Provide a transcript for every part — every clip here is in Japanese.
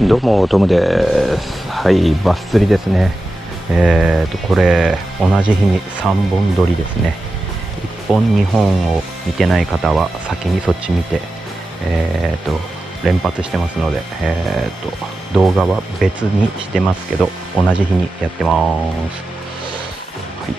どうもトムです。はい、バス釣りですね。これ同じ日に3本撮りですね。1本2本を見てない方は先にそっち見て、連発してますので、動画は別にしてますけど同じ日にやってます。はい。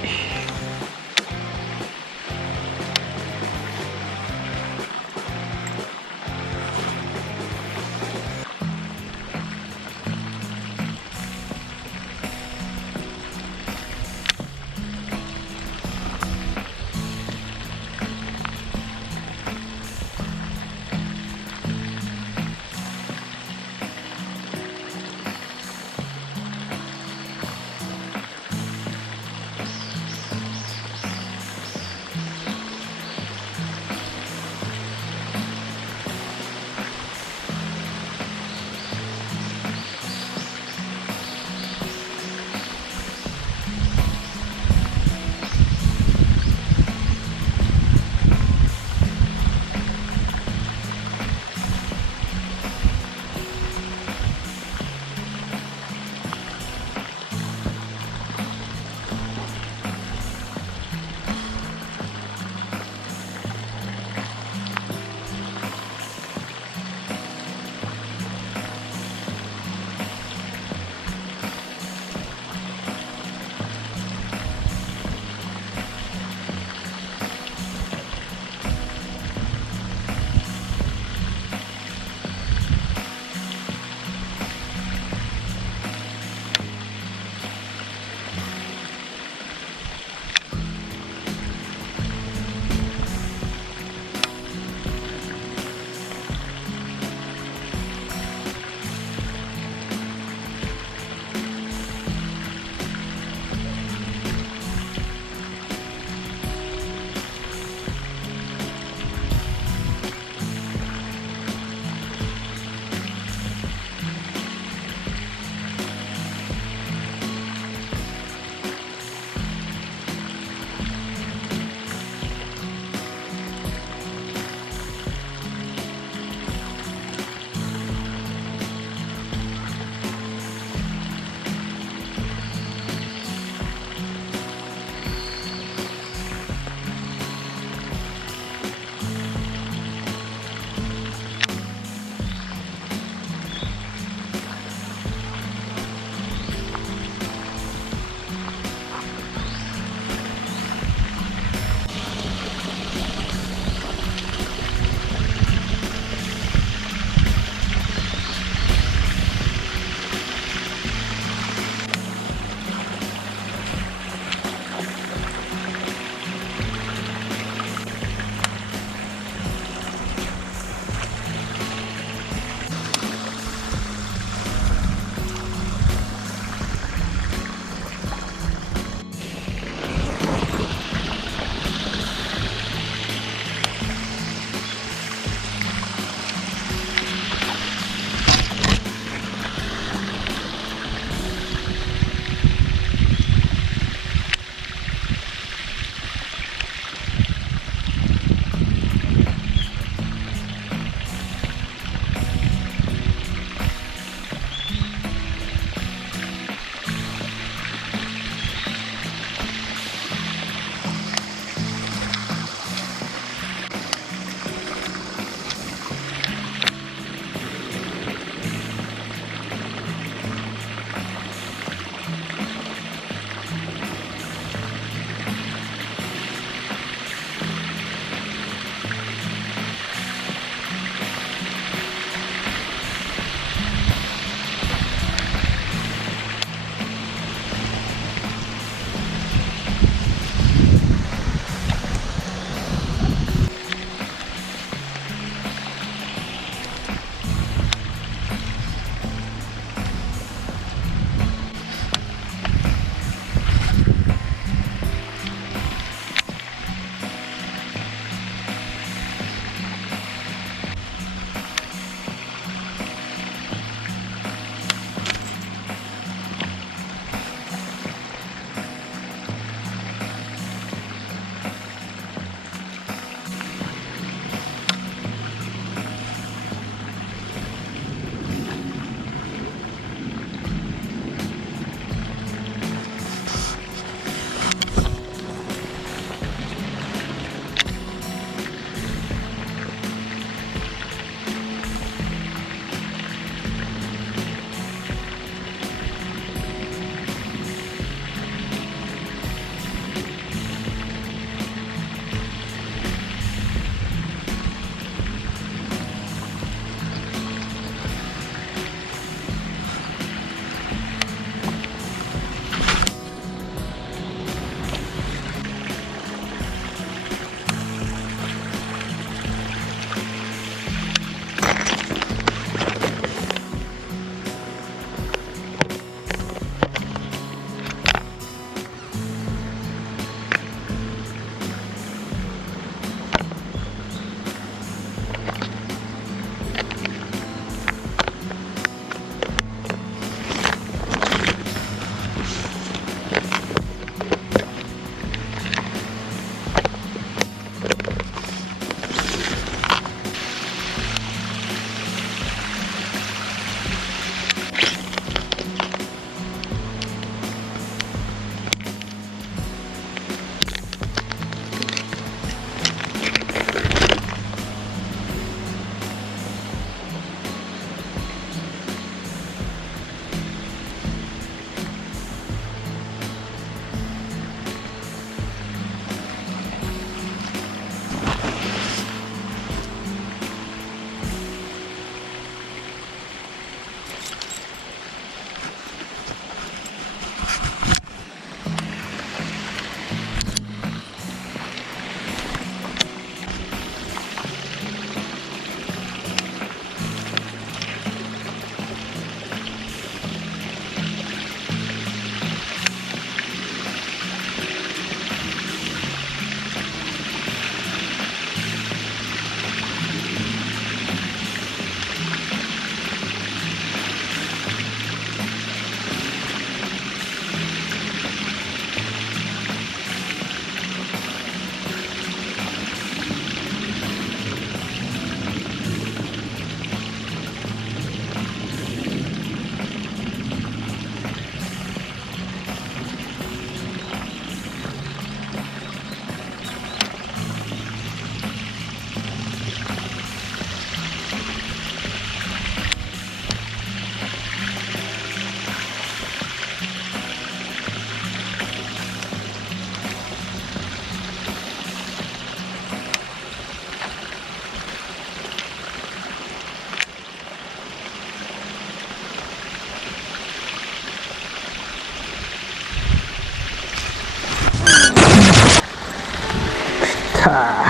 た。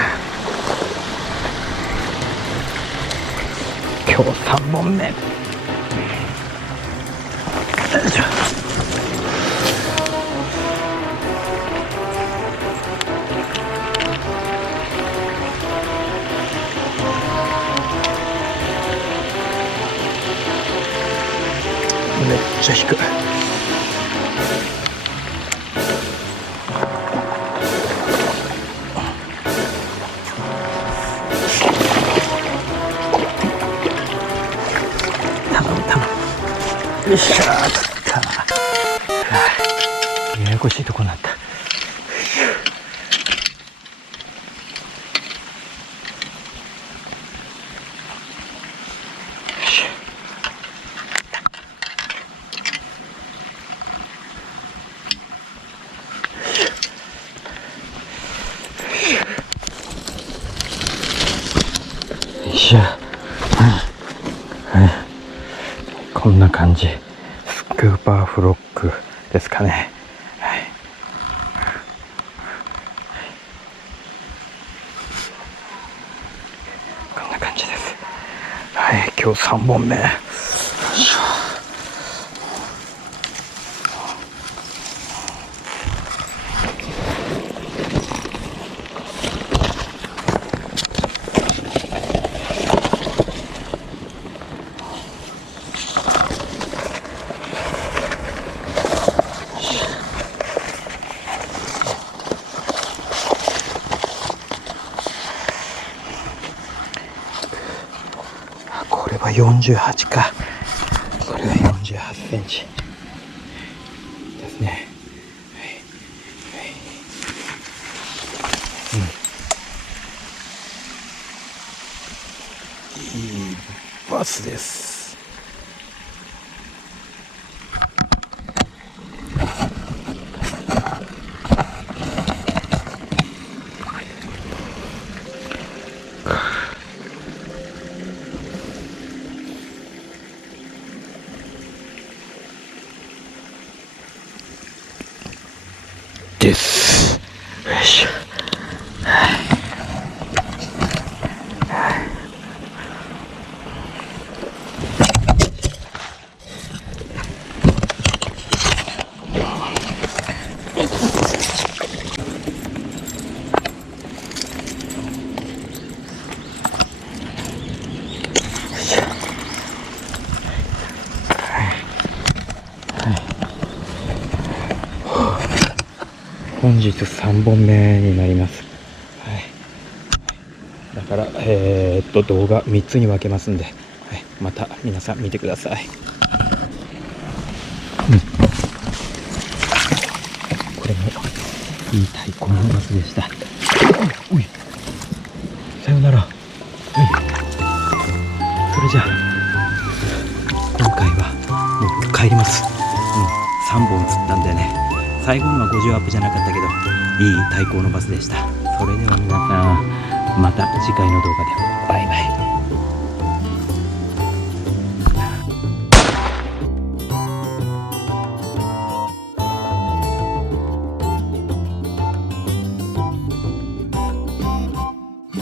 今日3本目。よいしょ。めっちゃ引く。よっしゃー、釣った。ややこしいとこになった。よいしょ。こんな感じ。スクーパーフロックですかね。はい、こんな感じです。はい、今日3本目。これは48か。これは48センチですね。はいはい、いいバスです。です。よいしょ。本日3本目になります。はい、だから、動画3つに分けますんで、はい、また皆さん見てください。これもいい太鼓のバスでした。おい、さよなら。それじゃあ今回はもう帰ります。3本釣ったんでね、最後のは50アップじゃなかったけど、いい太鼓のバスでした。それでは皆さん、また次回の動画で。